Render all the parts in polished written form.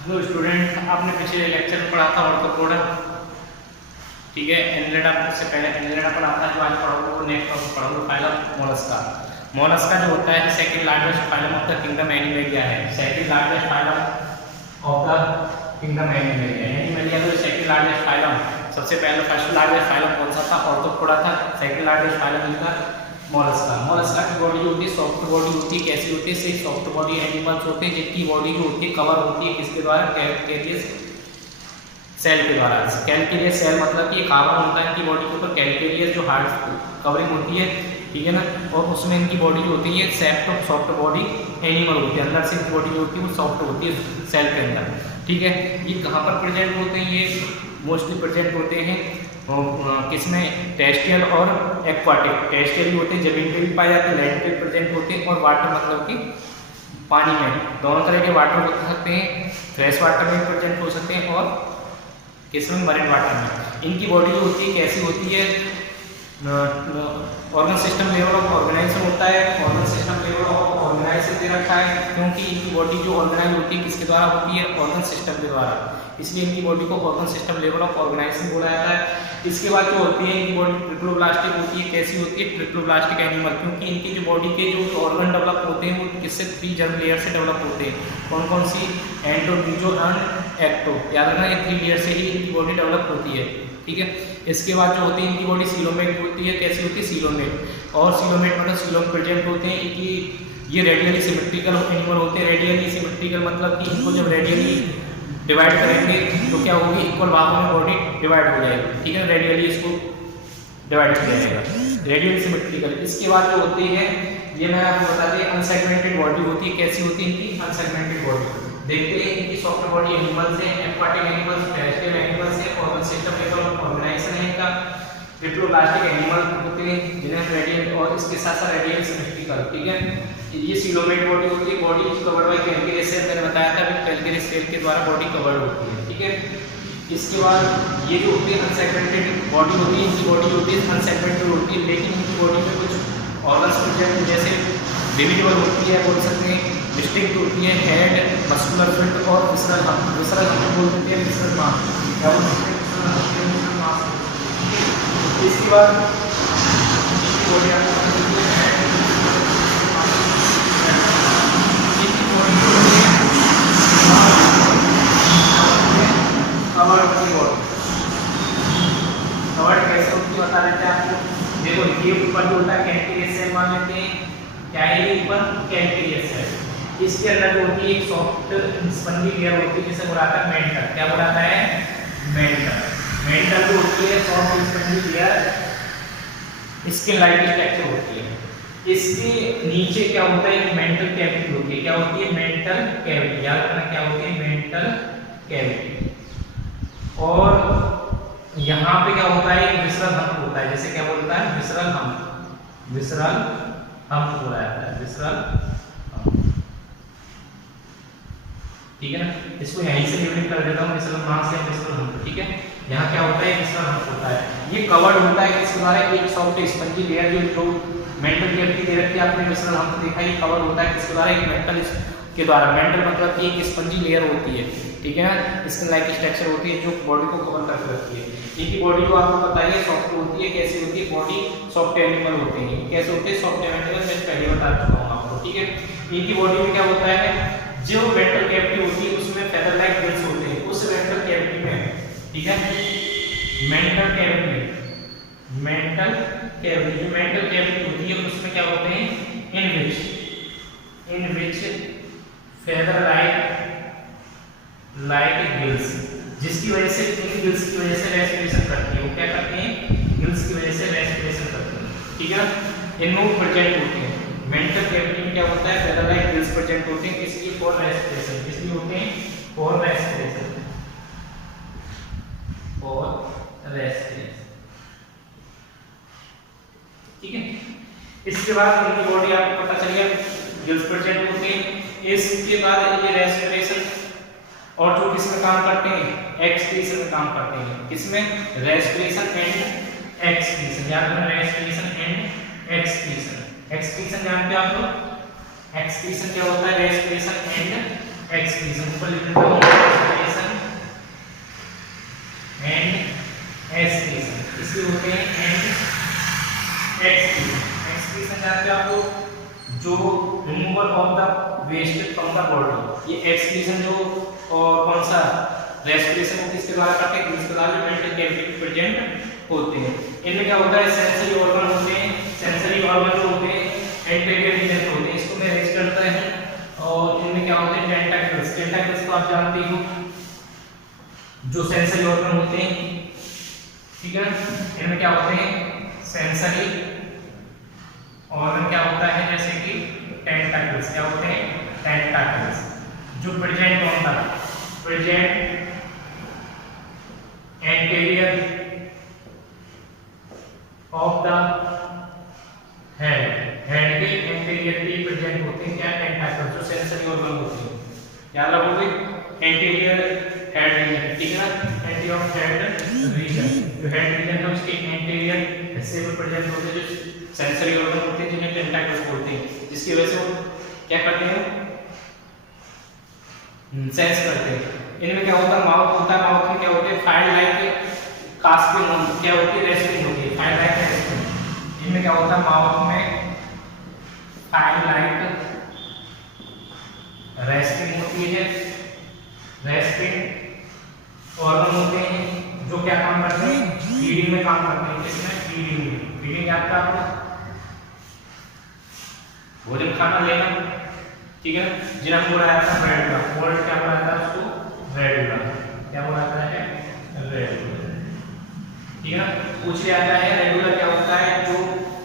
Hello student, आपने पिछले lecture में पढ़ा था ऑर्थोपोडा। ठीक है, एनलेडा से पहले एनलेडा पढ़ा था। जो आज पढ़ोगे वो नेक्स्ट पढ़ोगे फाइलम मोलस्का। मोलस्का जो होता है second largest phylum of the kingdom Animalia है। Second largest phylum of the kingdom Animalia. Animalia तो सेकंड लार्जेस्ट फाइलम। सबसे पहले फर्स्ट लार्जेस्ट फाइलम कौन सा था? ऑर्थोपोडा था। सेकंड लार्जेस्ट फाइलम इनका मोलस्का। मोलस्का की बॉडी जो होती है सॉफ्ट बॉडी होती है। कैसी होती है? सिर्फ सॉफ्ट बॉडी एनिमल्स होते हैं जिनकी बॉडी जो होती है कवर होती है किसके द्वारा? कैल्केरियस सेल के द्वारा। कैल्केरियस सेल मतलब कि एक आवरण होता है इनकी बॉडी के ऊपर, कैल्केरियस जो हार्ड कवरिंग होती है, ठीक है ना। और उसमें इनकी बॉडी जो होती है सेप्ट ऑफ सॉफ्ट बॉडी एनिमल होती है। अंदर से इनकी बॉडी जो होती है वो सॉफ्ट होती है सेल के अंदर, ठीक है। ये कहाँ पर प्रेजेंट होते हैं? ये मोस्टली प्रेजेंट होते हैं किसमें? टेरेस्ट्रियल और एक्वाटिक। टेरेस्ट्रियल भी होते हैं, जमीन पे भी पाए जाते हैं, लैंड पे प्रेजेंट होते हैं, और वाटर मतलब कि पानी में। दोनों तरह के वाटर हो सकते हैं, फ्रेश वाटर में प्रेजेंट हो सकते हैं और किसमें? मरीन वाटर में। इनकी बॉडी जो होती है कैसी होती है? Organ system level of organisation होता है। Organ system level of organisation दे रखा है क्योंकि इनकी बॉडी जो ऑर्गेनाइज होती है किसके द्वारा होती है? ऑर्गन सिस्टम के द्वारा। इसलिए इनकी बॉडी को organ system level of organization बोला जाता है। इसके बाद जो होती है इनकी बॉडी ट्रिप्लोब्लास्टिक होती है। कैसी होती है? ट्रिप्लोब्लास्टिक एनिमल, क्योंकि इनकी जो बॉडी के जो ऑर्गन डेवलप होते हैं वो किससे? 3 जर्म लेयर से डेवलप होते हैं। कौन कौन सी? Endo, meso and ecto. याद रखना ये 3 लेयर से ही इनकी बॉडी डेवलप होती है, ठीक है। इसके बाद जो होती है इनकी बॉडी सीलोमेट होती है। कैसी होती है? सीलोमेट। और सीलोमेट मतलब सीलोम प्रेजेंट होते हैं। इनकी ये रेडियली सिमेट्रिकल एनिमल होते हैं। रेडियली सिमेट्रिकल मतलब कि इनको जब रेडियली डिवाइड करेंगे तो क्या होगी? इक्वल भागों में बॉडी डिवाइड हो जाएगी, ठीक है। रेडियली इसको डिवाइड किया जाएगा, रेडियली सिमेट्रिकल। इसके बाद जो होती है ये मैं आपको बता दें अनसेगमेंटेड बॉडी होती है। कैसी होती है इनकी? Unsegmented body. देखते हैं इनकी सॉफ्ट बॉडी एनिमल्स हैं, एक्वाटिक एनिमल्स, टेरेस्ट्रियल एनिमल्स हैं, organ system level of organization है इनका। ट्रिप्लोब्लास्टिक एनिमल होते हैं जिन्हें रेडियल और इसके साथ साथ रेडियल सिमेट्रिकल, ठीक है। ये सीलोमेट बॉडी होती है। Body covered by calcareous shell, मैंने बताया था अभी कैल्केरियस सेल के द्वारा बॉडी कवर्ड होती है, ठीक है। इसके बाद ये जो होती है अनसेगमेंटेड बॉडी होती है। इनकी बॉडी होती है अनसेगमेंटेड होती है, लेकिन इनकी बॉडी में कुछ ऑर्गन्स प्रेजेंट जैसे डिविजिबल होती है, बोल सकते हैं डिस्टिंक्ट होती है। हेड, मस्कुलर फिट और विसरल हम्प। विसरल हम्प बोल देते हैं विसरल मास, क्या बोल सकते हैं? विसरल मास। इसके बाद इनकी बॉडी कवर्ड कैसे होती है बता देते हैं आपको। देखो ये ऊपर जो होता है कैल्केरियस सेल मान लेते हैं, क्या है ये ऊपर? Calcareous shell. इसके अंदर जो होती है एक सॉफ्ट स्पंजी लेयर होती है जिसे बुलाता है मेंटल। क्या बुलाता है? मेंटल। मेंटल जो होती है soft spongy layer, skin like structure होती है। इसके नीचे क्या होता है? एक मेंटल कैविटी होती है। क्या होती है? Mantle cavity. याद रखना क्या होती है? Mantle cavity. और यहाँ पे क्या होता है? एक विसरल हम्प होता है। जैसे क्या बोलता है? Visceral hump. विसरल हम्प बोला जाता है, विसरल हम्प, ठीक है ना। इसको यहीं से यूनिट कर देता हूँ, विसरल मास या विसरल हम्प, ठीक है। यहाँ क्या होता है? विसरल हम्प होता है। ये कवर्ड होता है किसके द्वारा? एक सॉफ्ट स्पंजी लेयर जो मेंटल कैविटी दे रखी है आपने, विसरल हम्प देखा, ये कवर्ड होता है किसके द्वारा? एक मेंटल के द्वारा। मेंटल मतलब कि एक स्पंजी लेयर होती है, ठीक है ना। स्किन लाइक स्ट्रक्चर होती है जो बॉडी को कवर करके रखती है। इनकी बॉडी जो आपको पता है सॉफ्ट होती है। कैसी होती है? बॉडी सॉफ्ट एनिमल होते हैं। कैसे होते हैं? सॉफ्ट एनिमल, मैं पहले बता चुका हूँ आपको, ठीक है। इनकी बॉडी में क्या होता है? जो वेंट्रल कैविटी होती है उसमें फेदर लाइक गिल्स होते हैं। उस वेंट्रल कैविटी में, ठीक है, मेंटल कैविटी, मेंटल कैविटी, जो मेंटल कैविटी होती है उसमें क्या होते हैं? इन विच फेदर लाइक गिल्स, जिसकी वजह से इन गिल्स की वजह से रेस्पिरेशन करती है। वो क्या करते हैं? गिल्स की वजह से रेस्पिरेशन करते हैं, ठीक है। इनमें प्रेजेंट होते हैं। मेंटल कैविटी में क्या होता है? फेदर लाइक गिल्स प्रेजेंट होते हैं। इसलिए फॉर रेस्पिरेशन, इसलिए होते हैं फॉर रेस्पिरेशन, फॉर रेस्पिरेशन, ठीक है। इसके बाद इनकी बॉडी आपको पता चल गया गिल्स प्रेजेंट होते हैं। इसके बाद ये रेस्पिरेशन और जो किसमें काम करते हैं? एक्सक्रीशन में काम करते हैं। किसमें? Respiration and excretion. याद रखना रेस्पिरेशन एंड एक्सक्रीशन। एक्सक्रीशन जानते हो आप लोग? एक्सक्रीशन क्या होता है? रेस्पिरेशन एंड एक्सक्रीशन, ऊपर लिख देता हूँ एक्सक्रीशन एंड एक्सक्रीशन, इसके होते हैं एंड एक्सक्रीशन। एक्सक्रीशन जानते हो आपको, जो removal of the waste from the body, ये एक्सक्रीशन जो और कौन सा रेस्पिरेशन को किसके द्वारा करते हैं, किसके द्वारा मेंटल कैविटी प्रेजेंट होते हैं। इनमें क्या होता है, सेंसरी ऑर्गन होते हैं, सेंसरी ऑर्गन जो होते हैं एंटीरियर रीजन होते हैं, इसको मैं रेस्ट करता है। और इनमें क्या होते हैं, टेंटाकल्स, टेंटाकल्स तो आप जानते हो जो सेंसरी ऑर्गन होते हैं, ठीक है। इनमें क्या होते हैं, सेंसरी ऑर्गन क्या होता है, जैसे कि टेंटाकल्स, क्या होते हैं, टेंटाकल्स जो present on the present anterior of the head, head के एंटीरियर पे प्रेजेंट होते हैं क्या, टेंटाकल्स जो सेंसरी ऑर्गन होते हैं। याद रखोगे एंटीरियर हेड रीजन, ठीक है ना, एंटीरियर हेड रीजन, जो हेड रीजन है उसके एंटीरियर हिस्से में प्रेजेंट होते हैं जो सेंसरी ऑर्गन होते हैं, जिन्हें टेंटाकल्स बोलते हैं, जिसकी वजह से वो क्या करते हैं, सेंस करते हैं। इनमें क्या होता है, माउथ होता है, माउथ में क्या होते हैं, फाइल लाइक कास्पिंग, क्या होती है, रेस्टिंग होती है, फाइल लाइक रेस्टिंग। इनमें क्या होता है, माउथ में फाइल लाइक रेस्टिंग होती है, रेस्टिंग ऑर्गन होते हैं जो क्या काम करते हैं, फीडिंग में काम करते हैं। किसमें, फीडिंग में। फीडिंग आपका भोजन खाना लेना, ठीक है, जिन्हें बोला जाता है रेडुला, वर्ड क्या बोला जाता है उसको, रेडुला, क्या बोला जाता है, रेडुला, ठीक है ना। पूछ लिया जाता है रेडुला क्या होता है, जो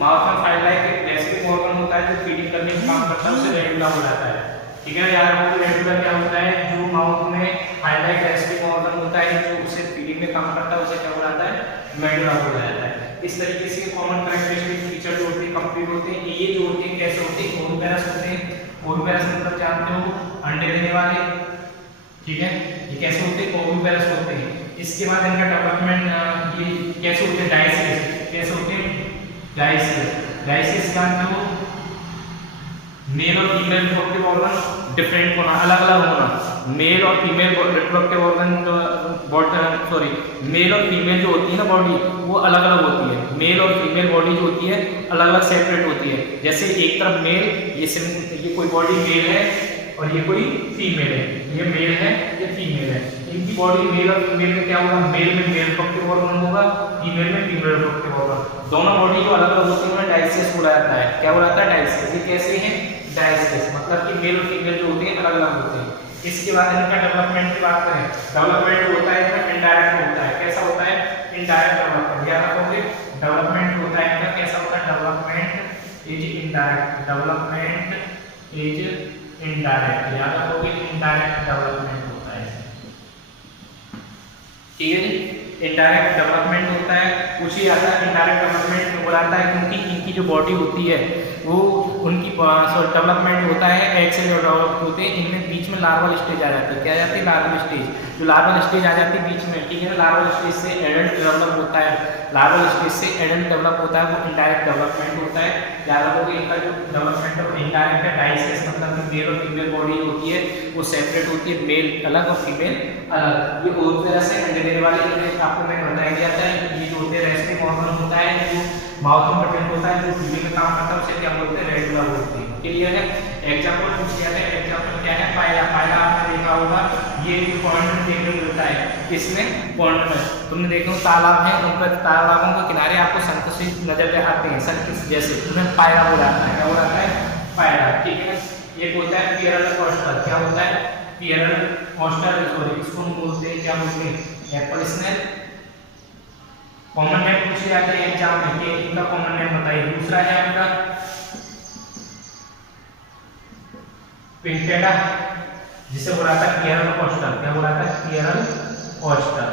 माउथ में फाइल लाइक रेस्टिंग ऑर्गन होता है जो फीडिंग करने का काम करता है, उसे रेडुला बोला जाता है, ठीक है। याद रखो रेडुला क्या होता है, जो माउथ में फाइल लाइक रेस्टिंग ऑर्गन होता है जो उसे फीडिंग में काम करता है, उसे क्या बोला जाता है, मेडुला बोला जाता है। इस तरीके से कॉमन कैरेक्टरिस्टिक फीचर जो होते हैं कंप्लीट होते हैं। ये जो होते हैं कैसे होते हैं, ओविपेरस होते हैं। ओविपेरस मतलब जानते हो अंडे देने वाले, ठीक है, ये कैसे होते हैं, ओविपेरस होते हैं। इसके बाद इनका डेवलपमेंट ये कैसे होते हैं, डायसिस, कैसे होते हैं, डायसिस। डायसिस जानते हो, मेल और फीमेल रिप्रोडक्टिव ऑर्गन डिफरेंट होना, अलग अलग होना। मेल और female reproductive organ sorry male और फीमेल जो होती है ना बॉडी, वो अलग अलग होती है। मेल और फीमेल बॉडी जो होती है अलग अलग सेपरेट होती है। जैसे एक तरफ मेल, ये कोई बॉडी मेल है और ये कोई फीमेल है, ये मेल है ये फीमेल है। इनकी बॉडी मेल और फीमेल में क्या होगा, मेल में मेल रिप्रोडक्टिव ऑर्गन होगा, फीमेल में फीमेल रिप्रोडक्टिव ऑर्गन। दोनों बॉडी जो अलग अलग होती है उन्हें डायसिस बोला जाता है। क्या बोला जाता है, डायसिस। ये कैसे है, डायसिस मतलब कि मेल और फीमेल जो होते हैं अलग अलग होते हैं। इसके बाद इनका डेवलपमेंट की बात करें, डेवलपमेंट होता है इनका इनडायरेक्ट होता है। कैसा होता है, इनडायरेक्ट डेवलपमेंट। याद रखोगे डेवलपमेंट होता है इनका कैसा होता है, development is indirect, development is indirect. याद रखोगे इनडायरेक्ट डेवलपमेंट होता है, ठीक है जी। इनडायरेक्ट डेवलपमेंट होता है, पूछी जाता है इनडायरेक्ट डेवलपमेंट क्यों बुलाता है, क्योंकि इनकी जो बॉडी होती है वो उनकी डेवलपमेंट होता है एग से डेवलप होते हैं। इनमें बीच में लार्वल स्टेज आ जाती है। क्या आ जाती है, लार्वल स्टेज। जो लार्वल स्टेज आ जाती है बीच में, ठीक है, लार्वल स्टेज से एडल्ट डेवलप होता है, लार्वल स्टेज से एडल्ट डेवलप होता है, वो इनडायरेक्ट डेवलपमेंट होता है। याद रखोगे इनका जो डेवलपमेंट ऑफ इनडायरेक्ट है, डायसिस मतलब कि मेल और फीमेल बॉडी होती है वो सेपरेट होती है, मेल अलग और फीमेल अलग। ये ओविपेरस से अंडे देने वाले, आपको मैंने बताया गया था, ये जो होते हैं रेस्टिंग ऑर्गन होता है जो माउथ में प्रेजेंट होता है, जो फीमेल में काम करता है उसे क्या बोलते हैं, रेडुला बोलते हैं। क्लियर है। एग्जांपल पूछ लिया था, एग्जांपल क्या है, पायला। पायला आपने देखा होगा, ये पॉइंट में देखने को मिलता है, इसमें पॉइंट में तुमने देखो तालाब है, उन पर तालाबों के किनारे आपको शंकुशित नजर आते हैं, शंकुश जैसे, उन्हें पायला बोला जाता है। क्या बोला जाता है, पायला, ठीक है। एक होता है पियरल ऑयस्टर। क्या होता है, पियरल ऑयस्टर, सॉरी इसको हम बोलते हैं, क्या बोलते हैं, एप्पल स्नेल। कॉमन नेम पूछ लिया जाता है एग्जाम में कि इनका कॉमन नेम बताइए। दूसरा है आपका पिंटेडा, जिसे बोला था पियरल ऑयस्टर। क्या बोला था, पियरल ऑयस्टर,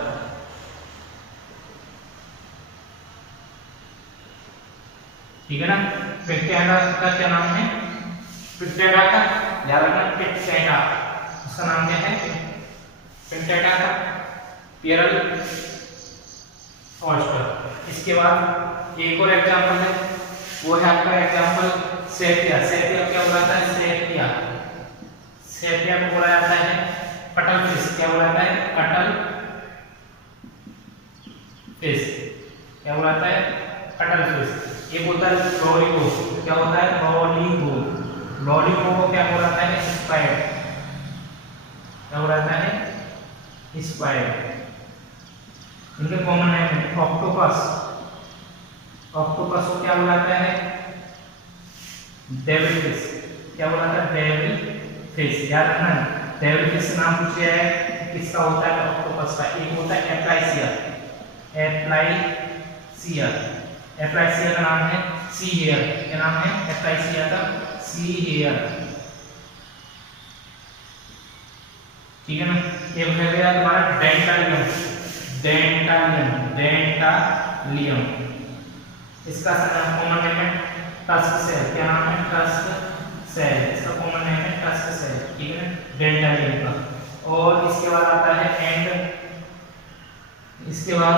ठीक है ना। पिंटेडा का क्या नाम है, पिंटेडा का याद रखना, पिंटेडा उसका नाम क्या है, पिंटेडा का पियरल ऑयस्टर। इसके बाद एक और एग्जांपल है, वो है आपका एग्जांपल सेपिया। सेपिया क्या बोला जाता है, सेपिया, सेपिया को बोला जाता है जाता है कटल फिश। एक होता है लॉलीपॉप, क्या होता है लॉलीपॉप, लॉलीपॉप को क्या हो रहा है स्क्वाइड, क्या हो रहा है स्क्वाइड। इनके कॉमन नेम है ऑक्टोपस, ऑक्टोपस को क्या बुलाता है डेविल फिश, क्या बुलाता है डेविल फिश। याद रखना डेविल फिश नाम पूछ गया है किसका होता है ऑक्टोपस का। एक होता है एप्लाइसिया, एप्लाइसिया, एप्लाइसिया का नाम है सी हेयर, क्या नाम है एप्लाइसिया का सी हेयर, ठीक है ना। ये हो गया हमारा डेंटालियम, डेंटालियम, डेंटालियम, इसका कॉमन नेम है टस्क सेल, क्या नाम है टस्क सेल, इसका कॉमन नेम है टस्क सेल, ठीक है ना डेंटालियम का। और इसके बाद आता है एंड, इसके बाद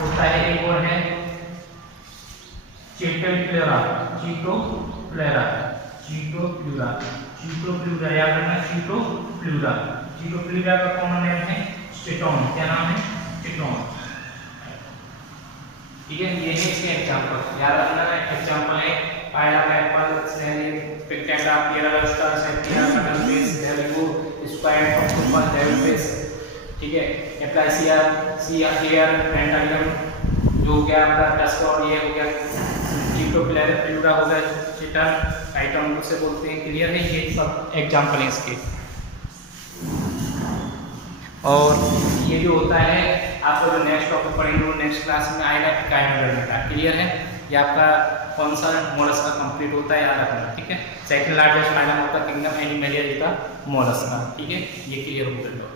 होता है एक और है चीटोप्लेरा, चीटोप्लेरा, चीटोप्लेरा, चीटोप्लेरा, याद रखना चीटोप्लेरा, चीटोप्लेरा का कॉमन नेम है चिटोन, क्या नाम है चिटोन, ठीक है। ये है इसके एग्जांपल, याद रखना एग्जांपल है पायरा एप्पल, सेल, पिक्टेटा, पियरास्टा, Sepia, cuttlefish, devil, squid, octopus, devil fish, ठीक है। एप्लाइसिया, सी हेयर, डेंटालियम जो गया आपका टस्क, और ये हो गया चीटोप्लेरा हो गया चिटन, टाइटन उसे बोलते हैं। क्लियर है, ये सब एग्जांपल है इसके। और ये जो होता है आपको जो नेक्स्ट टॉपिक पढ़ेंगे वो नेक्स्ट क्लास में आएगा एकाइनोडर्मिटा। क्लियर है, ये आपका कौन सा मोलस्क का कंप्लीट होता है याद रखना, ठीक है। Second largest phylum of the kingdom Animalia is the mollusc, ठीक है, ये क्लियर हो गया।